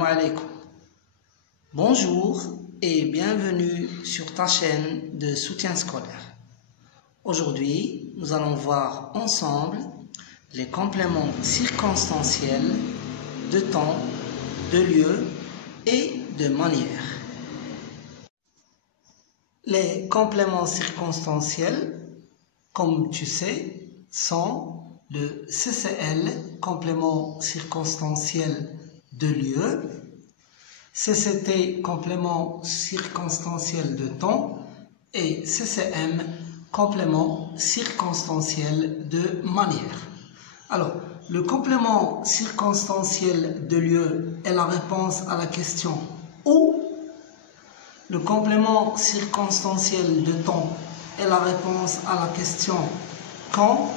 Assalamu alaikum. Bonjour et bienvenue sur ta chaîne de soutien scolaire. Aujourd'hui, nous allons voir ensemble les compléments circonstanciels de temps, de lieu et de manière. Les compléments circonstanciels, comme tu sais, sont le CCL, complément circonstanciel de lieu, CCT, complément circonstanciel de temps, et CCM, complément circonstanciel de manière. Alors, le complément circonstanciel de lieu est la réponse à la question où. Le complément circonstanciel de temps est la réponse à la question quand.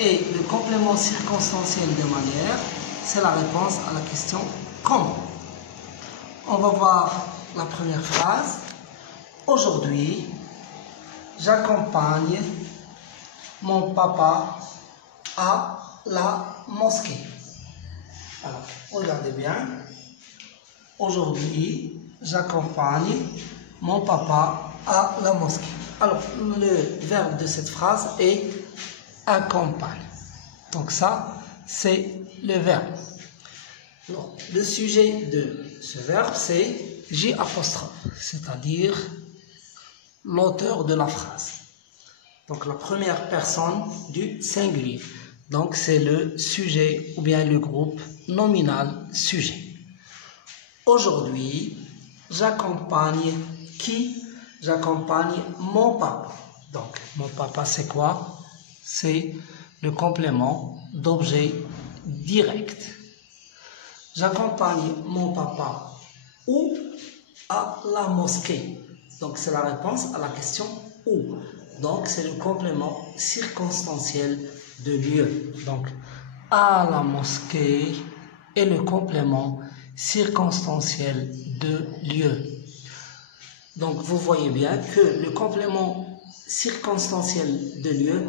Et le complément circonstanciel de manière, c'est la réponse à la question comment. On va voir la première phrase. Aujourd'hui, j'accompagne mon papa à la mosquée. Alors, regardez bien. Aujourd'hui, j'accompagne mon papa à la mosquée. Alors, le verbe de cette phrase est accompagne. Donc ça, c'est le verbe. Alors, le sujet de ce verbe, c'est J', c'est-à-dire l'auteur de la phrase. Donc la première personne du singulier. Donc c'est le sujet ou bien le groupe nominal sujet. Aujourd'hui, j'accompagne qui? J'accompagne mon papa. Donc mon papa, c'est quoi? C'est le complément d'objet direct. J'accompagne mon papa où? À la mosquée. Donc c'est la réponse à la question où. Donc c'est le complément circonstanciel de lieu. Donc à la mosquée est le complément circonstanciel de lieu. Donc vous voyez bien que le complément circonstanciel de lieu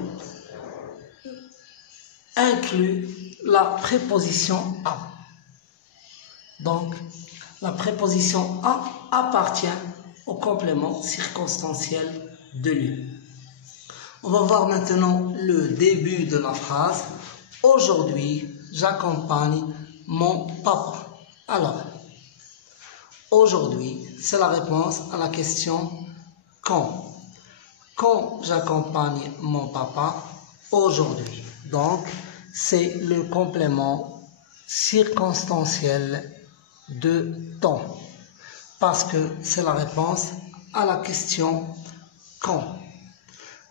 inclut la préposition à. Donc, la préposition à appartient au complément circonstanciel de lieu. On va voir maintenant le début de la phrase. Aujourd'hui, j'accompagne mon papa. Alors, aujourd'hui, c'est la réponse à la question quand. Quand j'accompagne mon papa aujourd'hui. Donc, c'est le complément circonstanciel de temps. Parce que c'est la réponse à la question quand.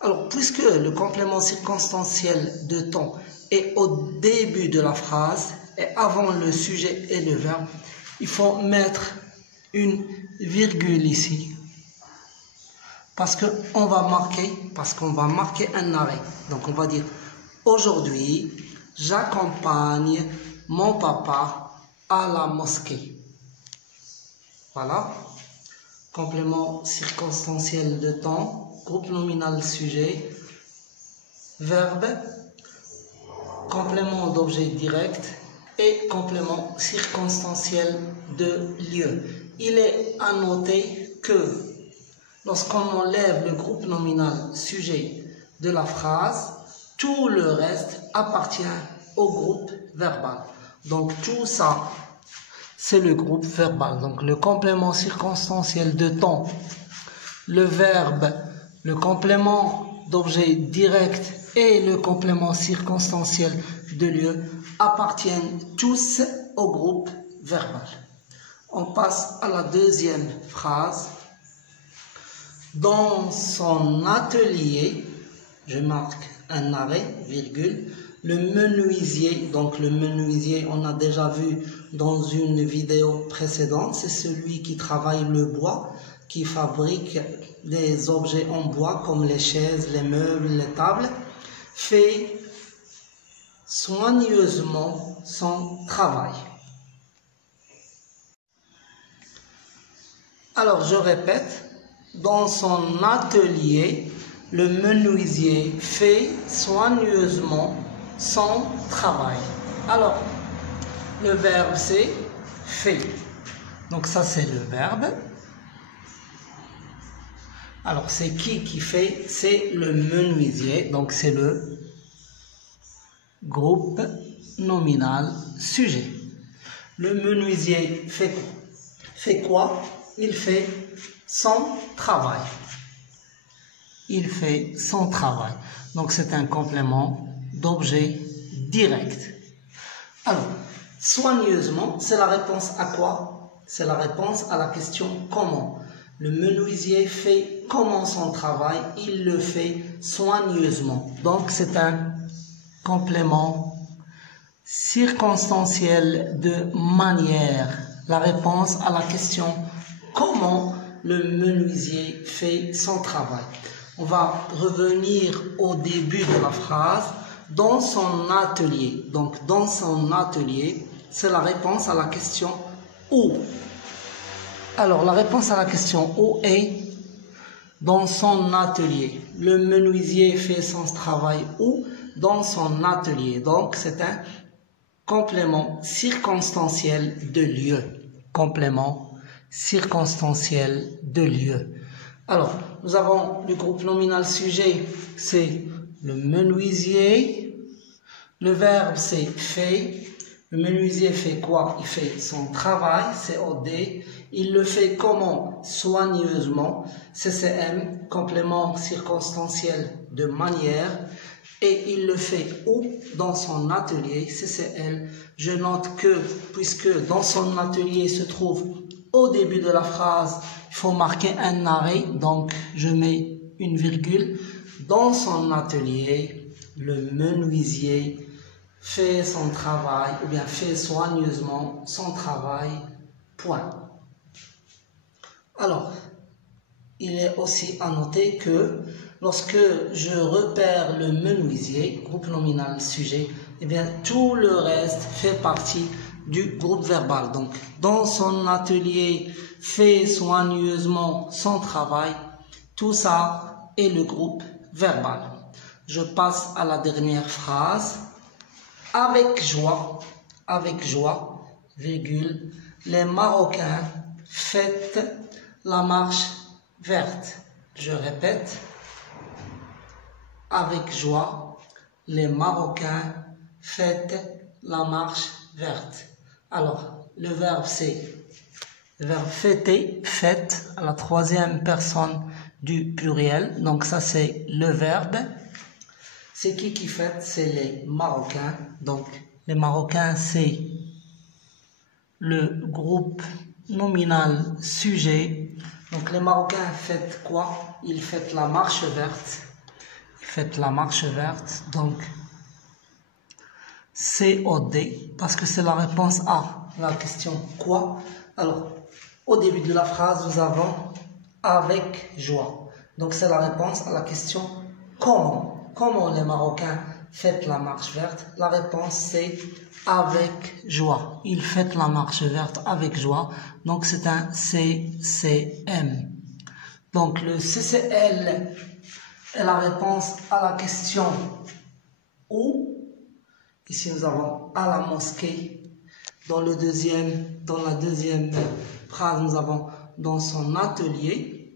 Alors, puisque le complément circonstanciel de temps est au début de la phrase et avant le sujet et le verbe, il faut mettre une virgule ici. Parce qu'on va marquer un arrêt. Donc, on va dire aujourd'hui, j'accompagne mon papa à la mosquée. Voilà. Complément circonstanciel de temps, groupe nominal sujet, verbe, complément d'objet direct et complément circonstanciel de lieu. Il est à noter que lorsqu'on enlève le groupe nominal sujet de la phrase, tout le reste appartient au groupe verbal. Donc tout ça, c'est le groupe verbal. Donc le complément circonstanciel de temps, le verbe, le complément d'objet direct et le complément circonstanciel de lieu appartiennent tous au groupe verbal. On passe à la deuxième phrase. Dans son atelier, je marque un arrêt, virgule, le menuisier, donc le menuisier, on a déjà vu dans une vidéo précédente, c'est celui qui travaille le bois, qui fabrique des objets en bois comme les chaises, les meubles, les tables, fait soigneusement son travail. Alors je répète, dans son atelier, le menuisier fait soigneusement son travail. Alors, le verbe c'est fait. Donc ça c'est le verbe. Alors c'est qui fait? C'est le menuisier. Donc c'est le groupe nominal sujet. Le menuisier fait quoi? Il fait son travail. Il fait son travail. Donc c'est un complément d'objet direct. Alors, soigneusement, c'est la réponse à quoi? C'est la réponse à la question comment. Le menuisier fait comment son travail? Il le fait soigneusement. Donc c'est un complément circonstanciel de manière. La réponse à la question comment le menuisier fait son travail. On va revenir au début de la phrase. Dans son atelier. Donc dans son atelier, c'est la réponse à la question où. Alors la réponse à la question où est dans son atelier. Le menuisier fait son travail où? Dans son atelier. Donc c'est un complément circonstanciel de lieu. Complément circonstanciel de lieu. Alors, nous avons le groupe nominal sujet, c'est le menuisier. Le verbe, c'est fait. Le menuisier fait quoi? Il fait son travail, c'est OD. Il le fait comment? Soigneusement. CCM, complément circonstanciel de manière. Et il le fait où? Dans son atelier, CCL. Je note que, puisque dans son atelier se trouve au début de la phrase, il faut marquer un arrêt, donc je mets une virgule. Dans son atelier, le menuisier fait son travail, ou bien fait soigneusement son travail, point. Alors, il est aussi à noter que lorsque je repère le menuisier, groupe nominal sujet, eh bien tout le reste fait partie du groupe verbal. Donc, dans son atelier, fait soigneusement son travail, tout ça est le groupe verbal. Je passe à la dernière phrase. Avec joie, virgule, les Marocains fêtent la marche verte. Je répète, avec joie, les Marocains fêtent la marche verte. Alors, le verbe c'est le verbe fêter, fête, à la troisième personne du pluriel. Donc ça c'est le verbe. C'est qui fête? C'est les Marocains. Donc les Marocains c'est le groupe nominal sujet. Donc les Marocains fêtent quoi? Ils fêtent la marche verte. Ils fêtent la marche verte. Donc COD, parce que c'est la réponse à la question quoi? Alors, au début de la phrase, nous avons avec joie. Donc c'est la réponse à la question comment? Comment les Marocains fêtent la marche verte? La réponse c'est avec joie. Ils fêtent la marche verte avec joie. Donc c'est un CCM. Donc le CCL est la réponse à la question où. Ici nous avons à la mosquée. Dans la deuxième phrase, nous avons dans son atelier.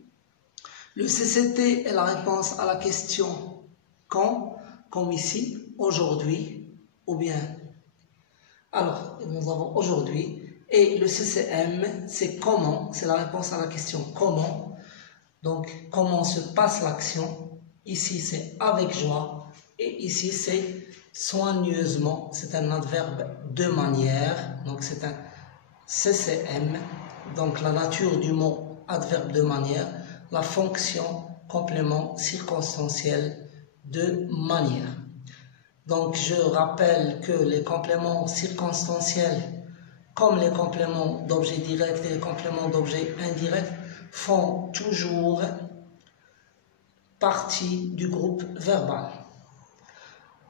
Le CCT est la réponse à la question quand, comme ici, aujourd'hui, ou bien. Alors, nous avons aujourd'hui. Et le CCM, c'est comment, c'est la réponse à la question comment. Donc, comment se passe l'action. Ici, c'est avec joie. Et ici, c'est soigneusement. C'est un adverbe de manière. Donc, c'est un CCM. Donc, la nature du mot adverbe de manière. La fonction complément circonstanciel de manière. Donc, je rappelle que les compléments circonstanciels, comme les compléments d'objet direct et les compléments d'objet indirect, font toujours partie du groupe verbal.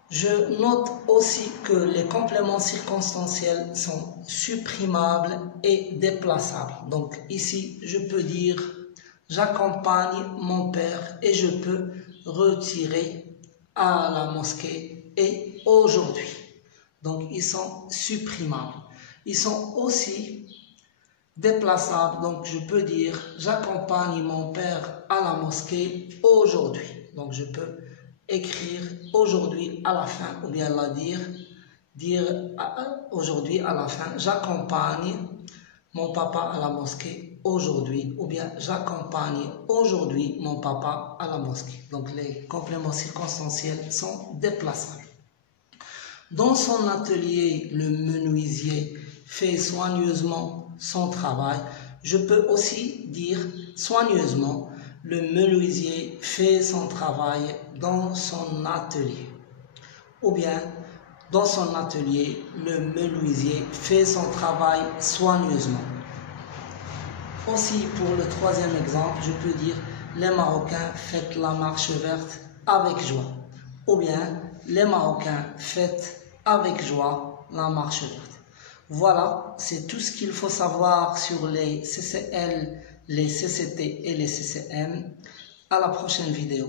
Je note aussi que les compléments circonstanciels sont supprimables et déplaçables. Donc ici, je peux dire « j'accompagne mon père » et je peux retirer « à la mosquée » et « aujourd'hui ». Donc ils sont supprimables. Ils sont aussi déplaçable, donc je peux dire j'accompagne mon père à la mosquée aujourd'hui. Donc je peux écrire aujourd'hui à la fin, ou bien la dire aujourd'hui à la fin, j'accompagne mon papa à la mosquée aujourd'hui, ou bien j'accompagne aujourd'hui mon papa à la mosquée. Donc les compléments circonstanciels sont déplaçables. Dans son atelier, le menuisier fait soigneusement son travail. Je peux aussi dire soigneusement, le menuisier fait son travail dans son atelier. Ou bien, dans son atelier, le menuisier fait son travail soigneusement. Aussi, pour le troisième exemple, je peux dire les Marocains fêtent la marche verte avec joie. Ou bien, les Marocains fêtent avec joie la marche verte. Voilà, c'est tout ce qu'il faut savoir sur les CCL, les CCT et les CCM. À la prochaine vidéo.